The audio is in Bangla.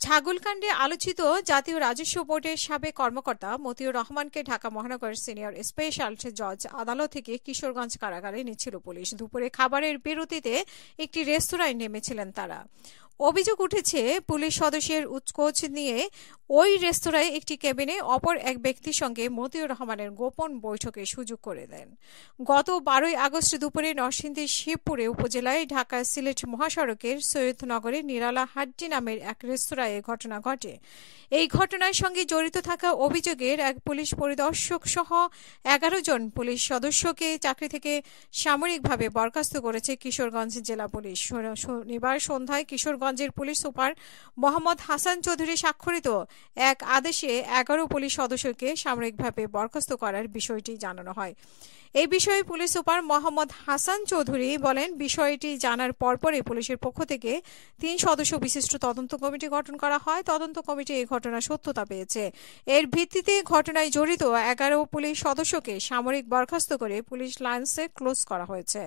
ছাগলকাণ্ডে আলোচিত জাতীয় রাজস্ব বোর্ডের সাবেক কর্মকর্তা মতিউর রহমানকে ঢাকা মহানগর সিনিয়র স্পেশাল জজ আদালত থেকে কিশোরগঞ্জ কারাগারে নিচ্ছিল পুলিশ। দুপুরে খাবারের বিরতিতে একটি রেস্তোরাঁয় নেমেছিলেন তারা। অভিযোগ উঠেছে, পুলিশ সদস্যের উৎকোচ নিয়ে ওই রেস্তোরাঁয় একটি কেবিনে অপর এক ব্যক্তির সঙ্গে মতিউর রহমানের গোপন বৈঠকের সুযোগ করে দেন। গত 12ই আগস্ট দুপুরে নরসিংদীর শিবপুরে উপজেলায় ঢাকা সিলেট মহাসড়কের সৈয়দনগরে নিরালা হাড্ডি নামের এক রেস্তোরাঁয় এ ঘটনা ঘটে। এই ঘটনার সঙ্গে জড়িত থাকা অভিযোগের এক পুলিশ পরিদর্শক সহ 11 জন পুলিশ সদস্যকে চাকরি থেকে সাময়িকভাবে বরখাস্ত করেছে কিশোরগঞ্জ জেলা পুলিশ। শনিবার সন্ধ্যায় কিশোরগঞ্জের পুলিশ সুপার মোহাম্মদ হাসান চৌধুরী স্বাক্ষরিত এক আদেশে 11 পুলিশ সদস্যকে সাময়িকভাবে বরখাস্ত করার বিষয়টি জানানো হয়। এই বিষয়ে পুলিশ সুপার মোহাম্মদ হাসান চৌধুরী বলেন, বিষয়টি জানার পরপরই পুলিশের পক্ষ থেকে 3 সদস্য বিশিষ্ট তদন্ত কমিটি গঠন করা হয়। তদন্ত কমিটি এই ঘটনার সত্যতা পেয়েছে। এর ভিত্তিতে ঘটনায় জড়িত 11 পুলিশ সদস্যকে সাময়িক বরখাস্ত করে পুলিশ লাইন্সে ক্লোজ করা হয়েছে।